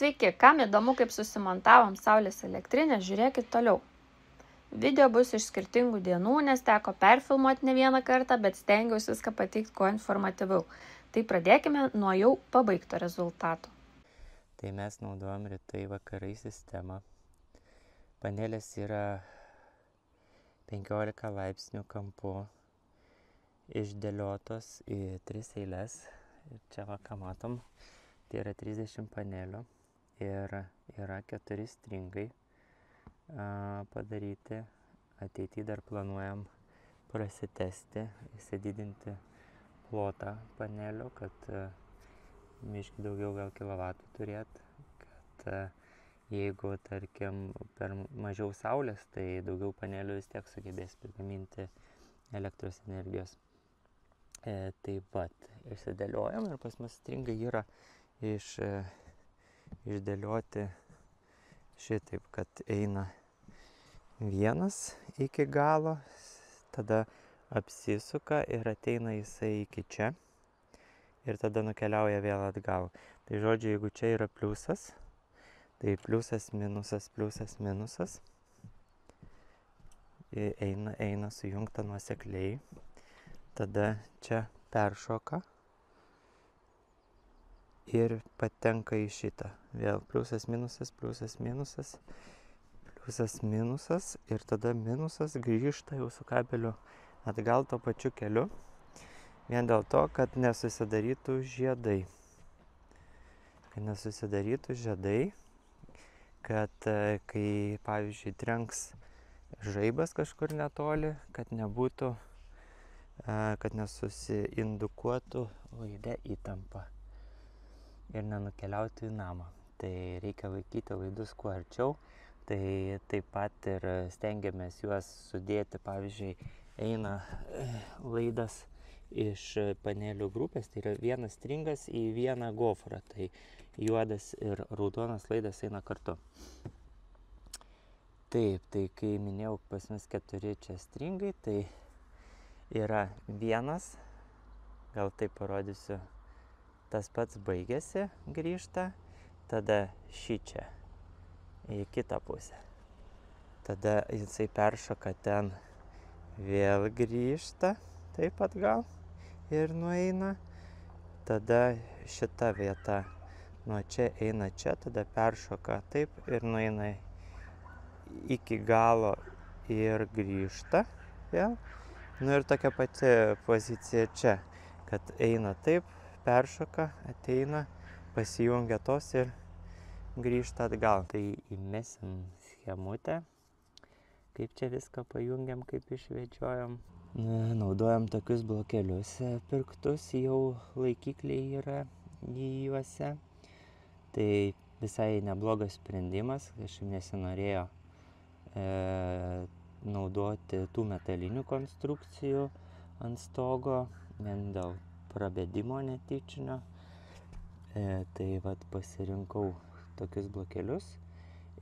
Sveiki, kam įdomu, kaip susimontavom saulės elektrinę, žiūrėkit toliau. Video bus iš skirtingų dienų, nes teko perfilmuoti ne vieną kartą, bet stengiausi viską pateikti kuo informatyviau. Tai pradėkime nuo jau pabaigto rezultato. Tai mes naudojam rytai vakarai sistemą. Panelės yra 15 laipsnių kampu, išdėliotos į 3 eiles. Ir čia va, ką matom, tai yra 30 panelių ir yra 4 stringai padaryti. Ateityje dar planuojam prasitesti, įsididinti plotą panelių, kad biškį daugiau gal kilovatų turėt, kad jeigu, tarkim, per mažiau saulės, tai daugiau panelių vis tiek sugebės prigaminti elektros energijos. Taip pat išsidėliojam ir pas mus stringai yra išdėlioti šitaip, kad eina vienas iki galo, tada apsisuka ir ateina jisai iki čia ir tada nukeliauja vėl atgal. Tai žodžiu, jeigu čia yra pliusas, tai pliusas, minusas, eina sujungta nuosekliai, tada čia peršoka ir patenka į šitą. Vėl pliusas, minusas ir tada minusas grįžta jau su kabeliu atgal to pačiu keliu. Vien dėl to, kad nesusidarytų žiedai. Kad kai, pavyzdžiui, trenks žaibas kažkur netoli, kad nebūtų, kad nesusiindukuotų laide įtampa ir nenukeliautų į namą. Tai reikia laikyti laidus kuo arčiau. Tai taip pat ir stengiamės juos sudėti, pavyzdžiui, eina laidas iš panelių grupės, tai yra vienas stringas į vieną gofrą, tai juodas ir raudonas laidas eina kartu. Taip, tai kai minėjau, pas mus 4 čia stringai, tai yra vienas, gal taip parodysiu, tas pats baigėsi, grįžta, tada šičia į kitą pusę. Tada jisai peršoka ten, vėl grįžta, taip atgal ir nueina. Tada šita vieta, nuo čia eina čia, tada peršoka taip ir nueina iki galo ir grįžta vėl. Nu ir tokia pati pozicija čia, kad eina taip, peršoka, ateina, pasijungia tos ir grįžta atgal. Tai įmesim schemutę, kaip čia viską pajungiam, kaip išvedžiojam. Naudojam tokius blokelius pirktus, jau laikikliai yra į juose. Tai visai neblogas sprendimas, kažkaip nesinorėjo naudoti tų metalinių konstrukcijų ant stogo, vien dėl prabėdimo netyčinio. Tai vat pasirinkau tokius blokelius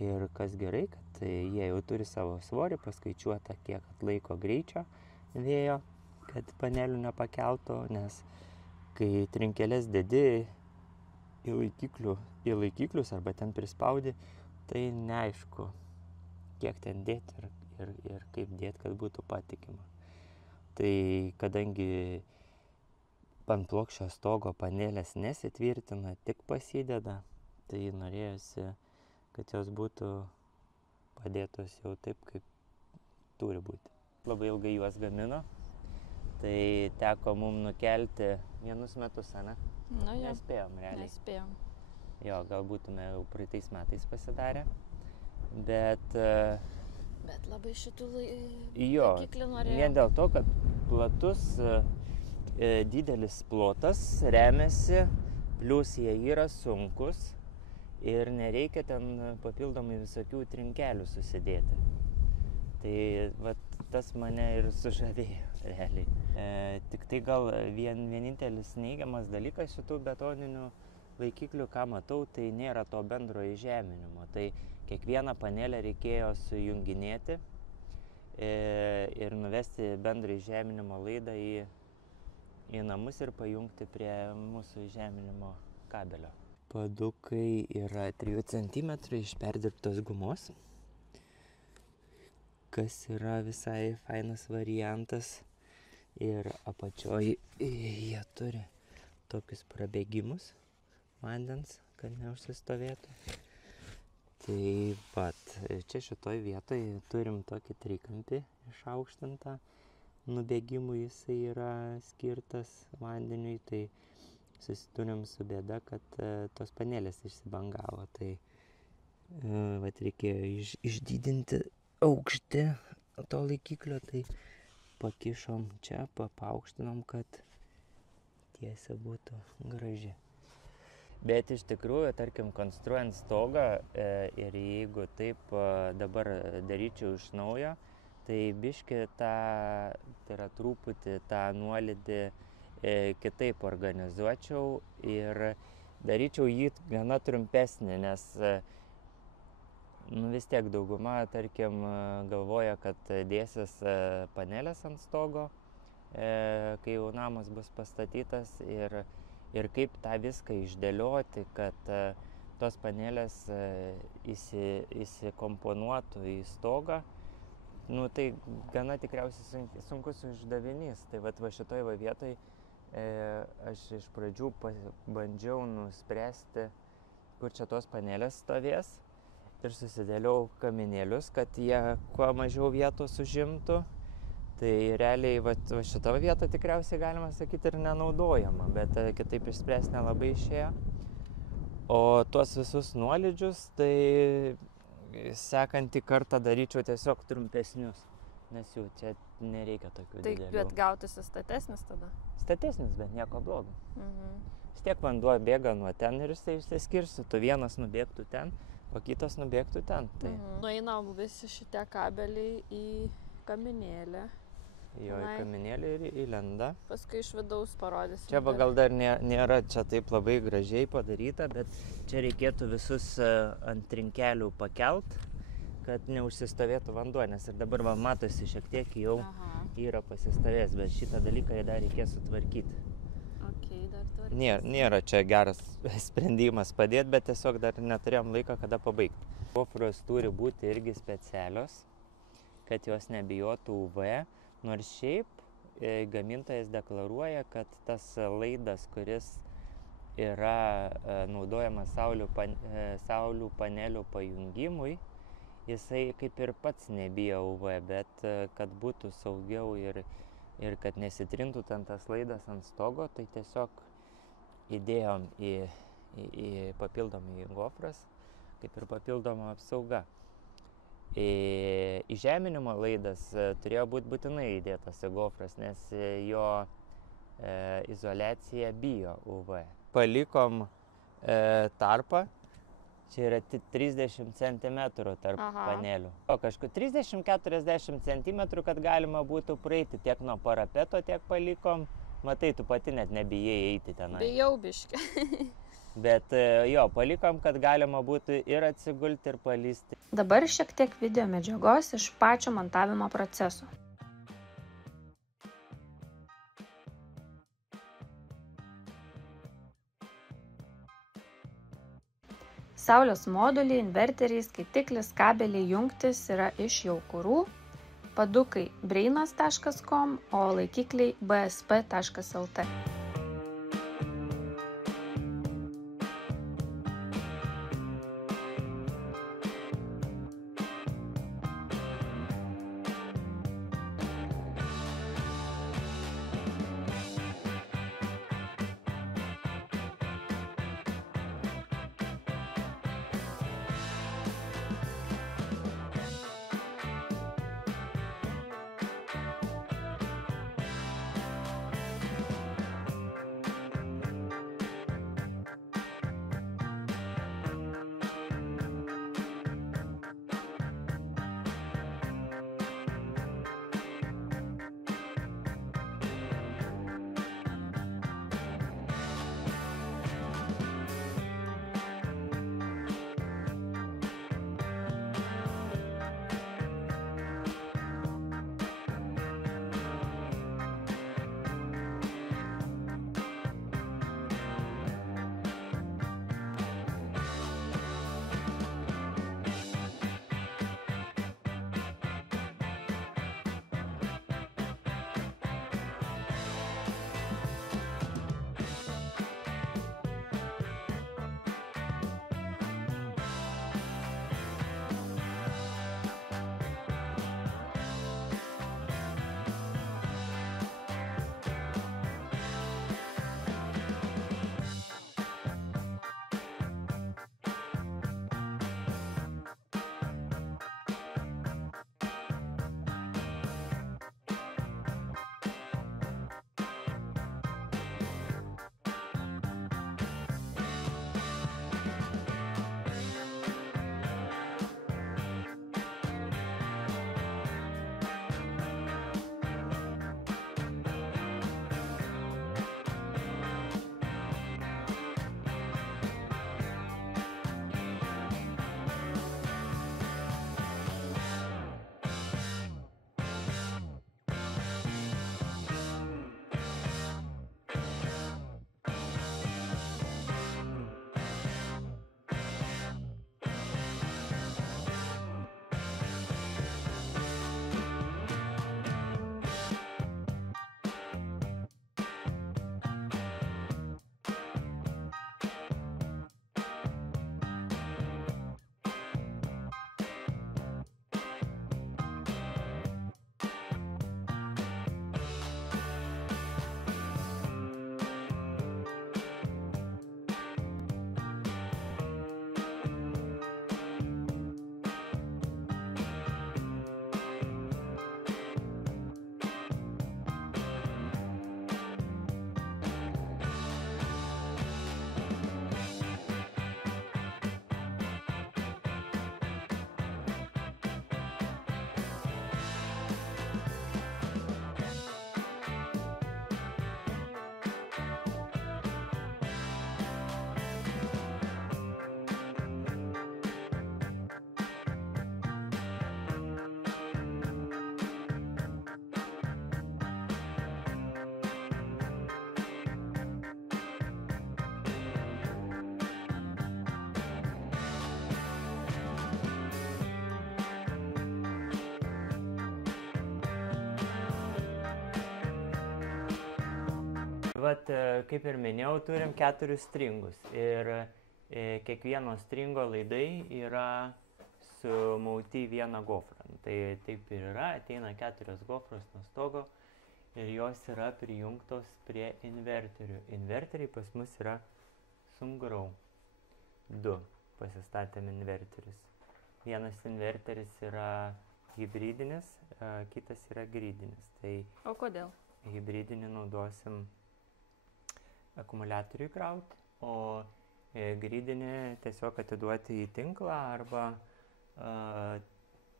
ir kas gerai, kad jie jau turi savo svorį, paskaičiuota, kiek atlaiko greičio vėjo, kad panelių nepakeltų, nes kai trinkeles dedi į laikiklius arba ten prispaudi, tai neaišku, kiek ten dėti ir kaip dėti, kad būtų patikima. Tai kadangi ant plokščio stogo panelės nesitvirtina, tik pasideda, tai norėjosi, kad jos būtų padėtos jau taip, kaip turi būti. Labai ilgai juos gamino, tai teko mum nukelti vienus metus, ne? Nu, jau. Nespėjom realiai. Nespėjom. Jo, gal būtume jau praeitais metais pasidarę, bet labai šitų jo, laikiklių norėjom. vien dėl to, kad platus, didelis plotas remiasi, plius jie yra sunkus ir nereikia ten papildomai visokių trinkelių susidėti. Tai vat, tas mane ir sužavėjo realiai. Tik tai gal vienintelis neigiamas dalykas šitų betoninių laikiklių, ką matau, tai nėra to bendro įžeminimo. Tai kiekvieną panelę reikėjo sujunginėti ir nuvesti bendrą įžeminimo laidą į namus ir pajungti prie mūsų įžeminimo kabelio. Padukai yra 3 cm iš perdirbtos gumos, kas yra visai fainas variantas. Ir apačioj jie turi tokius prabėgimus vandens, kad neužsistovėtų. Tai pat čia šitoj vietoj turim tokį trikampį išaukštintą. Nubėgimui jisai yra skirtas vandeniui, tai susidūrėm su bėda, kad tos panelės išsibangavo. Tai vat reikėjo išdidinti aukštį to laikiklio, tai pakišom čia, paaukštinom, kad tiesa būtų graži. Bet iš tikrųjų, tarkim, konstruojant stogą ir jeigu taip dabar daryčiau iš naujo, tai biškį tai yra truputį tą nuolydį kitaip organizuočiau ir daryčiau jį gana trumpesnį, nes vis tiek dauguma, tarkim, galvoja, kad dėsis panelės ant stogo, kai jau namas bus pastatytas ir kaip tą viską išdėlioti, kad tos panelės įsikomponuotų į stogą. Tai gana tikriausiai sunkus uždavinys. Tai va šitoj vietoj aš iš pradžių bandžiau nuspręsti, kur čia tos panelės stovės. Ir susidėliau kaminėlius, kad jie kuo mažiau vietos užimtų. Tai realiai šita vieta tikriausiai galima sakyti ir nenaudojama, bet kitaip išspręsti nelabai išėjo. O tuos visus nuolydžius, tai sekantį kartą daryčiau tiesiog trumpesnius, nes jau čia nereikia tokių didelių. Tai bet gautųsi statesnis tada? Statesnis, bet nieko blogo. Vis tiek vanduo bėga nuo ten ir jisai išsiskirstytų, vienas nubėgtų ten, o kitas nubėgtų ten. Tai... Nueina visi šitie kabeliai į kaminėlį. Jo, į kaminėlį ir įlenda. Paskui iš vidaus parodysim. Čia gal dar nėra čia taip labai gražiai padaryta, bet čia reikėtų visus ant trinkelių pakelt, kad neužsistovėtų vanduo, nes ir dabar matosi šiek tiek jau yra pasistovės, bet šitą dalyką dar reikės sutvarkyti. Nėra čia geras sprendimas padėti, bet tiesiog dar neturėjom laiko, kada pabaigti. Gofros turi būti irgi specialios, kad jos nebijotų UV, nors šiaip gamintojas deklaruoja, kad tas laidas, kuris yra naudojamas saulių panelių pajungimui, jisai kaip ir pats nebijo UV, bet kad būtų saugiau ir kad nesitrintų ten tas laidas ant stogo, tai tiesiog įdėjom į papildomą į gofras, kaip ir papildoma apsauga. Įžeminimo laidas turėjo būti būtinai įdėtas į gofras, nes jo izoliacija bijo UV. Palikom tarpą, čia yra 30 cm tarp panelių. O kažkur 30-40 cm, kad galima būtų praeiti tiek nuo parapeto, tiek palikom. Matai, tu pati net nebijai eiti tenai. Bijau biškį. Bet jo, palikom, kad galima būtų ir atsigulti, ir palysti. Dabar šiek tiek video medžiagos iš pačio montavimo proceso. Saulės moduliai, inverteriai, skaitiklis, kabeliai, jungtis yra iš Jaukurų. Padukai breinas.com, o laikikliai bsp.lt. vat, kaip ir minėjau, turim 4 stringus ir kiekvieno stringo laidai yra sumauti vieną gofrą. Tai taip ir yra, ateina 4 gofros nuo stogo ir jos yra prijungtos prie inverterių. Inverteriai pas mus yra Sungrow. 2 pasistatėm inverterius. Vienas inverteris yra hybridinis, kitas yra gridinis. Tai O kodėl? hybridinį naudosim akumuliatoriui krauti, o gridinį tiesiog atiduoti į tinklą arba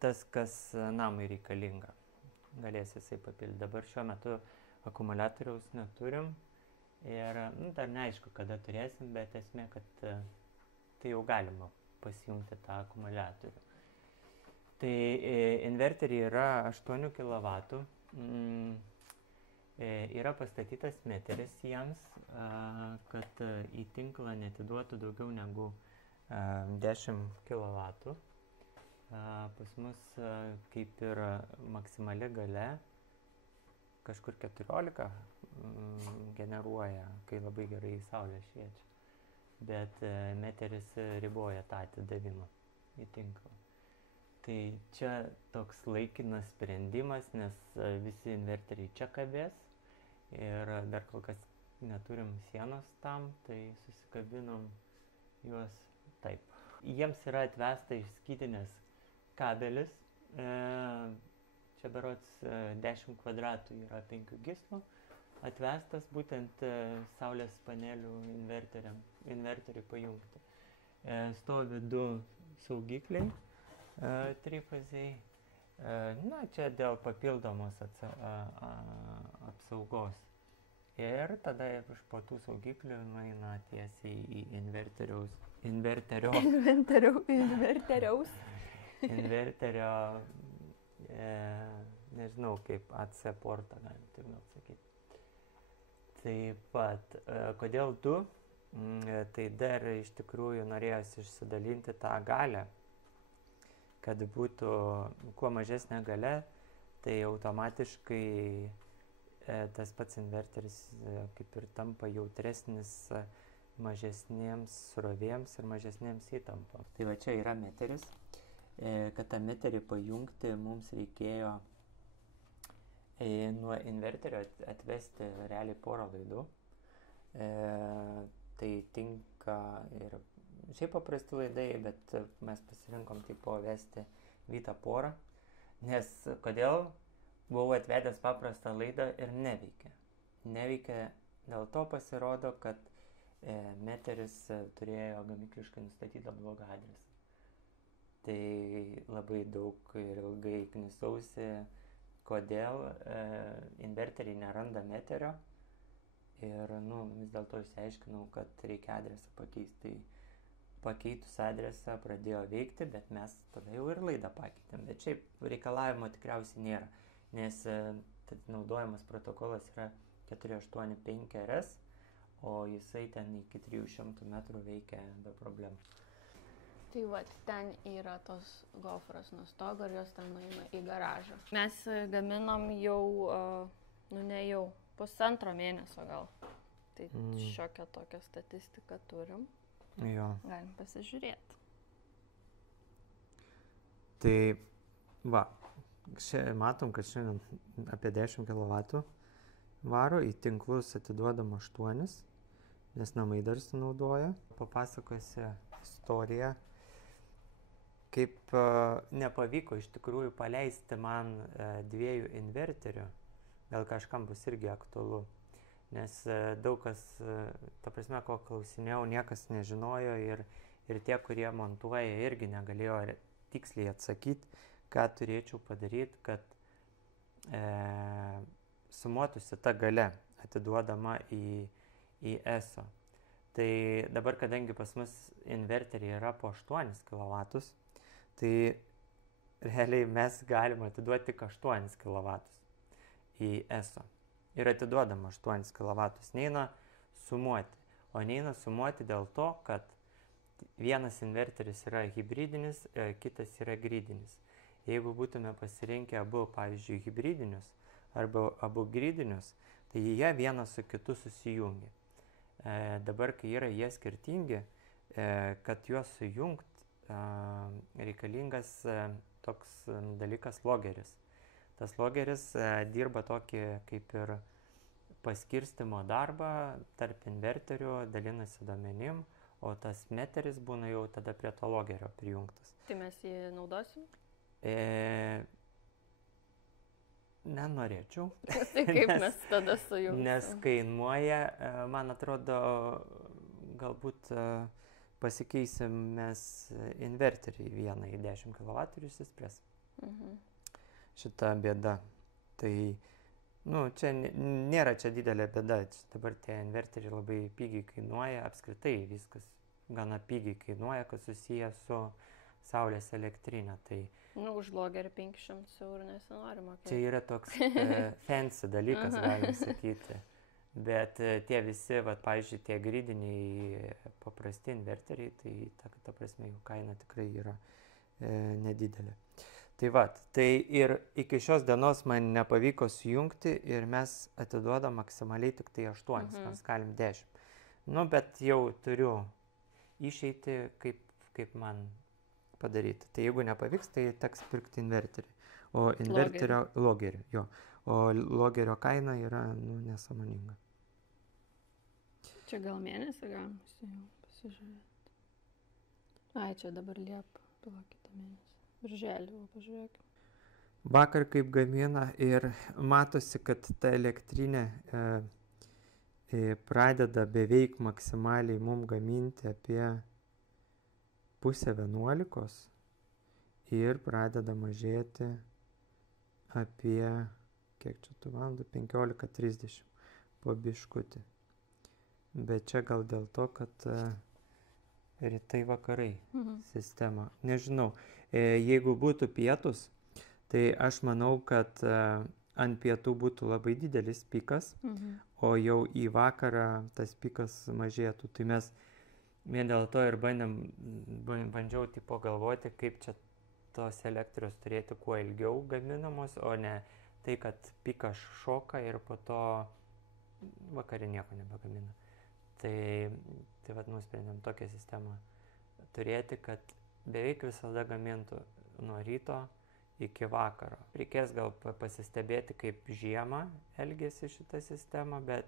tas, kas namui reikalinga. Galės jisai papildyti. Dabar šiuo metu akumuliatoriaus neturim ir dar neaišku, kada turėsim, bet esmė, kad tai jau galima pasijungti tą akumuliatorių. Tai inverteriai yra 8 kW. Yra pastatytas meteris jiems, kad į tinklą netiduotų daugiau negu 10 kW. Pas mus kaip ir maksimali galia kažkur 14 generuoja, kai labai gerai saulė šviečia. Bet meteris riboja tą atidavimą į tinklą. Tai čia toks laikinas sprendimas, nes visi inverteriai čia kabės ir dar kol kas neturim sienos tam, tai susikabinom juos taip. Jiems yra atvesta iš skydinės kabelis, čia berods 10 kvadratų yra 5 gyslų, atvestas būtent saulės panelių inverteriui pajungti. Stovi 2 saugikliai trifaziai, čia dėl papildomos apsaugos. Ir tada iš po tų saugiklių nueina tiesiai į inverterio nežinau, kaip AC portą galim taip gal sakyti. Taip pat, kodėl 2? Tai dar iš tikrųjų norėjosi išsidalinti tą galią, kad būtų kuo mažesnė galia, tai automatiškai tas pats inverteris kaip ir tampa jautresnis mažesniems srovėms ir mažesniems įtampoms. Tai va čia yra meteris. Kad tą meterį pajungti, mums reikėjo nuo inverterio atvesti realiai porą laidų. Tai tinka ir šiaip paprasti laidai, bet mes pasirinkom tipo vesti vytą porą. Nes kodėl buvau atvedęs paprastą laidą ir neveikia. Neveikia dėl to pasirodo, kad meteris turėjo gamykliškai nustatytą blogą adresą. Tai labai daug ir ilgai knisausi, kodėl inverteriai neranda meterio. Ir vis dėlto išsiaiškinau, kad reikia adresą pakeisti. Tai pakeitus adresą pradėjo veikti, bet mes tada jau ir laidą pakeitėm. Bet šiaip reikalavimo tikriausiai nėra, nes naudojamas protokolas yra 485 RS, o jisai ten iki 300 metrų veikia be problemų. Tai va, ten yra tos gofros nuo stogo ir jos ten nueina į garažą. Mes gaminom jau, ne jau, 1,5 mėnesio gal. Tai šiokią tokią statistiką turim. Jo. Galim pasižiūrėti. Tai va, matom, kad šiandien apie 10 kW varo, į tinklus atiduodam 8, nes namai dar sunaudoja. Papasakosiu istoriją, kaip nepavyko iš tikrųjų paleisti man 2 inverterių. Gal kažkam bus irgi aktualu, nes daug kas, ta prasme, ko klausinėjau, niekas nežinojo ir tie, kurie montuoja, irgi negalėjo tiksliai atsakyti, ką turėčiau padaryti, kad sumuotųsi ta galia atiduodama į ESO. Tai dabar, kadangi pas mus inverteriai yra po 8 kW, tai realiai mes galime atiduoti tik 8 kW į ESO. Ir atiduodam 8 kW. Neina sumuoti. O neina sumuoti dėl to, kad vienas inverteris yra hybridinis, kitas yra gridinis. Jeigu būtume pasirinkę abu, pavyzdžiui, hybridinius, arba abu gridinius, tai jie vienas su kitu susijungia. Dabar, kai yra jie skirtingi, kad juos sujungt, reikalingas toks dalykas logeris. Tas logeris dirba tokį kaip ir paskirstimo darbą tarp inverterių, dalinasi duomenim, o tas meteris būna jau tada prie to logerio prijungtas. Tai mes jį naudosim? Nenorėčiau. Tai kaip mes tada sujungsim? Nes kainuoja, man atrodo, galbūt pasikeisim mes inverterį vieną į 10 kW ir išsispręs. Šita bėda. Tai, čia nėra čia didelė bėda. Dabar tie inverteriai labai pigiai kainuoja, apskritai viskas gana pigiai kainuoja, kas susiję su saulės elektrinė. Tai už logerį 500 eurų nesinori mokėti. čia yra toks fancy dalykas, galim sakyti. Bet tie visi, pavyzdžiui, tie gridiniai paprasti inverteriai, tai ta prasme jų kaina tikrai yra nedidelė. Tai ir iki šios dienos man nepavyko sujungti ir mes atiduodam maksimaliai tik tai 8, mes galim 10. Bet jau turiu išeiti, kaip man padaryti. Tai jeigu nepavyks, tai teks pirkti inverterį. O inverterio logerį, jo. O logerio kaina yra, nesąmoninga. Čia gal mėnesį galim pasižiūrėti. Čia dabar Liepa, kitą mėnesį. Birželį, pažiūrėkime. Vakar kaip gamina ir matosi, kad ta elektrinė pradeda beveik maksimaliai mum gaminti apie 10:30 ir pradeda mažėti apie, kiek čia tų valandų, 15:30 po biškutį. Bet čia gal dėl to, kad rytai vakarai sistema. Nežinau, jeigu būtų pietus, tai aš manau, kad ant pietų būtų labai didelis pikas, o jau į vakarą tas pikas mažėtų. Tai mes vien dėl to ir bandžiau galvoti, kaip čia tos elektros turėti kuo ilgiau gaminamos, o ne tai, kad pikas šoka ir po to vakarė nieko nebegamina. Tai nusprendėm tokią sistemą turėti, kad beveik visada gamintų nuo ryto iki vakaro. Reikės gal pasistebėti, kaip žiemą elgėsi šitą sistemą, bet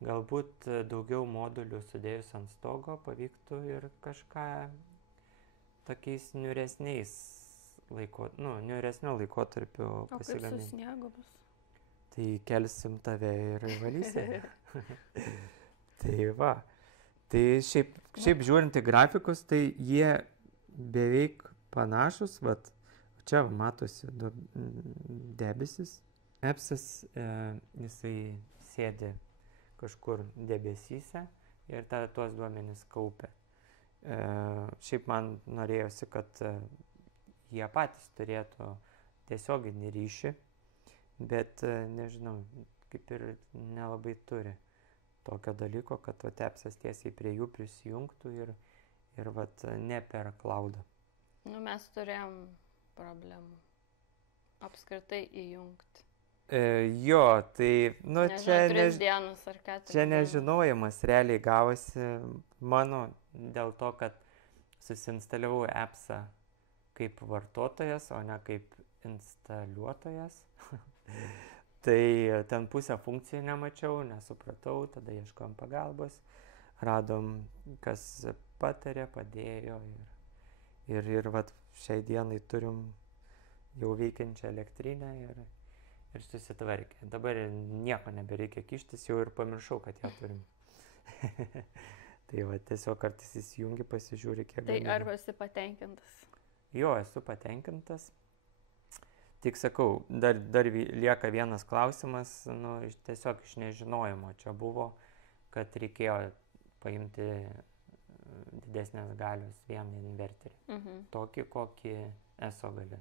galbūt daugiau modulių sudėjus ant stogo pavyktų ir kažką tokiais niūresniu laikotarpiu pasigaminti. O kaip su sniegu bus? Tai kelsim tave ir valysim. Tai va. Tai šiaip žiūrint į grafikus, tai jie beveik panašus. Čia matosi debesis. Epsas, jisai sėdi kažkur debesyse ir tuos duomenis kaupia. Šiaip man norėjosi, kad jie patys turėtų tiesioginį ryšį, bet nežinau, kaip ir nelabai turi tokio dalyko, kad Epsas tiesiai prie jų prisijungtų ir ne per cloudą. Mes turėjom problemų apskritai įjungti. Jo, tai, čia nežinojimas realiai gavosi mano dėl to, kad susinstaliavau Epsą kaip vartotojas, o ne kaip instaliuotojas. Tai ten pusę funkcijų nemačiau, nesupratau, tada ieškojom pagalbos, radom, kas patarė, padėjo ir šiai dienai turim jau veikiančią elektrinę ir susitvarkė. Dabar nieko nebereikia kištis, jau ir pamiršau, kad ją turim. Tai tiesiog kartais įsijungi, pasižiūri, kiek gamina. Tai ar esi patenkintas? Jo, esu patenkintas. Tik sakau, dar lieka vienas klausimas, tiesiog iš nežinojimo čia buvo, kad reikėjo paimti didesnės galios vieną inverterį. Tokį, kokį ESO gali.